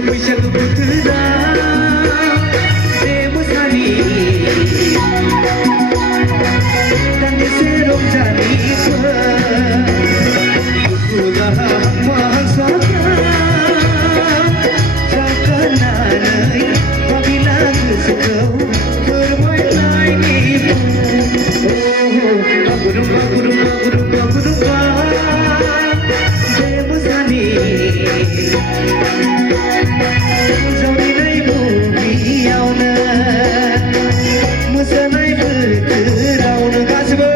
बैसागु बोथोरा बे मोसानि दान्दिसे रंजानिफोर दुखु दाहा महासाफ्रा जागारनानै माबिला गोसोखौ फोरमायलायनिफोर बागुरुम्बा बे मोसानि जावरिनाय बुब्लियावनो मोसानाय बोथोरावनो गासिबो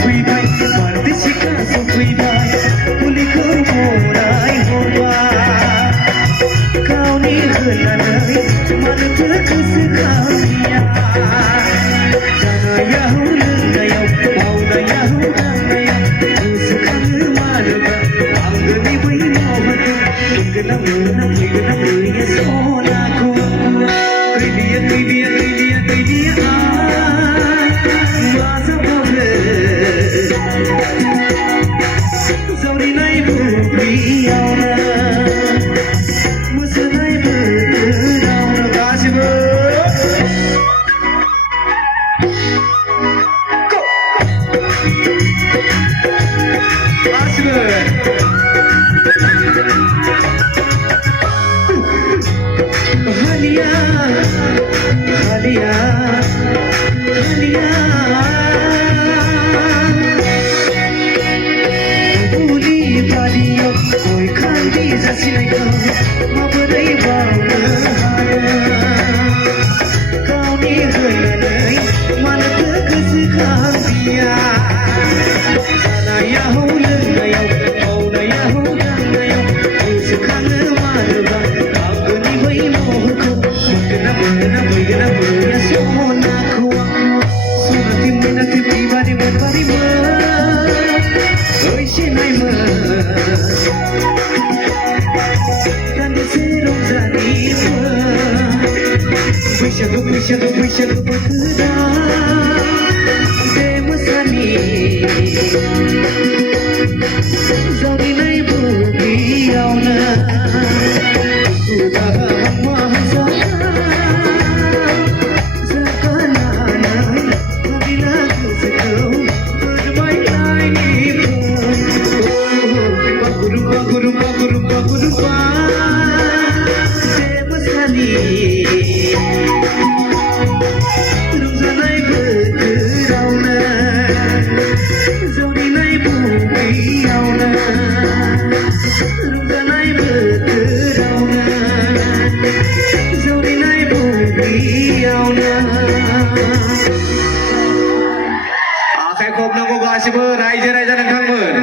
फैबाय बारदै सिख्ला सफैबाय मुलिखौ बराय हरबाय गावनि होननानै मानोथो गोसोखांलिया जानायाव लोंनायाव मावनायाव दांनायाव गोसोखाङो मानोबा आंगोनि बै महरखौ फैगोना मोना फैया सनाखौ गैलिया जावरिनाय बुब्लियावनो मोसानाय बोथोरावनो गासिबो हालिया गय खान्थि जासिनायखौ माबोरै बावनो हानो गावनि होननानै मानोथो गोसोखांलिया जानायाव लोंनायाव मावनायाव दांनायाव गोसोखाङो मानोबा आंगोनि बै महरखौ फैगोना मोना सनाखौ मोनाखै बिबारिमोन ओइसेनायमोन दान्दिसे रंजानिफोर बैसागु बोथोरा बे मोसानि जावरिनाय बुब्लियावनो दुखु दाहा महासाफ्रा जागारनानै माबिला गोसोखौ बागुरुम्बा बे मोसानि रंजानाय बोथोरावनो जावरिनाय बुब्लियावनो रंजानाय बोथोरावनो जावरिनाय बुब्लियावनो आखाइ खबनांगौ गासिबो रायजो नोंथांमोन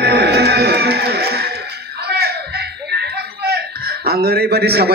आं ओरैबायदि साबाय